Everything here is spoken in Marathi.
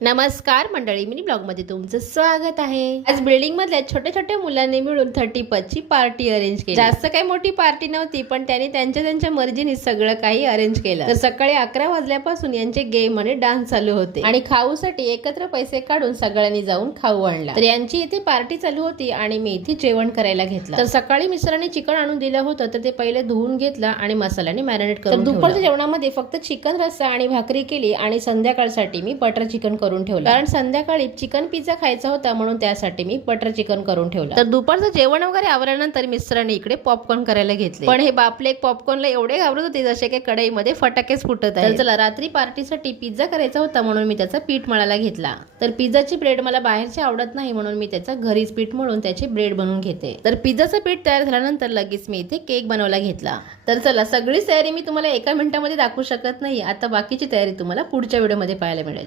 नमस्कार मंडळी, मिनी ब्लॉग मध्ये तुमचं स्वागत आहे। आज बिल्डिंग मधल्या छोट्या छोट्या मुलांनी मिळून 30 ची पार्टी अरेंज केली। जास्त काही मोठी पार्टी नव्हती, पण त्यांनी त्यांच्या मर्जीने सगळं काही अरेंज केलं। तर सकाळी 11 वाजल्यापासून यांचे गेम आणि डान्स चालू होते आणि खाऊसाठी एकत्र पैसे काढून सगळ्यांनी जाऊन खाऊ आणला। तर यांची इथे पार्टी चालू होती आणि मी इथे जेवण करायला घेतलं। तर सकाळी मिस्टरांनी चिकन आणून दिलं होतं, तर ते पहिले धुवून घेतलं आणि मसाल्याने मॅरिनेट करून ठेवलं। दुपारच्या जेवणामध्ये फक्त चिकन रस्सा आणि भाकरी केली आणि संध्याकाळसाठी मी बटर चिकन करून ठेवलं, कारण संध्याकाळी चिकन पिझ्झा खायचा होता, म्हणून त्यासाठी मी बटर चिकन करून ठेवलं। तर दुपारचं जेवण वगैरे आवरल्यानंतर मिस्टरांनी इकडे पॉपकॉर्न करायला घेतले, पण हे बापले पॉपकॉर्नला एवढे घाबरत होते जसे काही कढईमध्ये फटाकेच फुटत आहे। तर चला, रात्री पार्टीसाठी पिझ्झा करायचा होता, म्हणून मी त्याचा पीठ मळायला घेतला। तर पिझ्झाची ब्रेड मला बाहेरची आवडत नाही, म्हणून मी त्याचा घरीच पीठ मळून त्याची ब्रेड बनवून घेते। तर पिझ्झाचं पीठ तयार झाल्यानंतर लगेच मी इथे केक बनवायला घेतला। तर चला, सगळी तयारी मी तुम्हाला एका मिनिटामध्ये दाखवू शकत नाही, आता बाकीची तयारी तुम्हाला पुढच्या व्हिडिओमध्ये पाहायला मिळेल।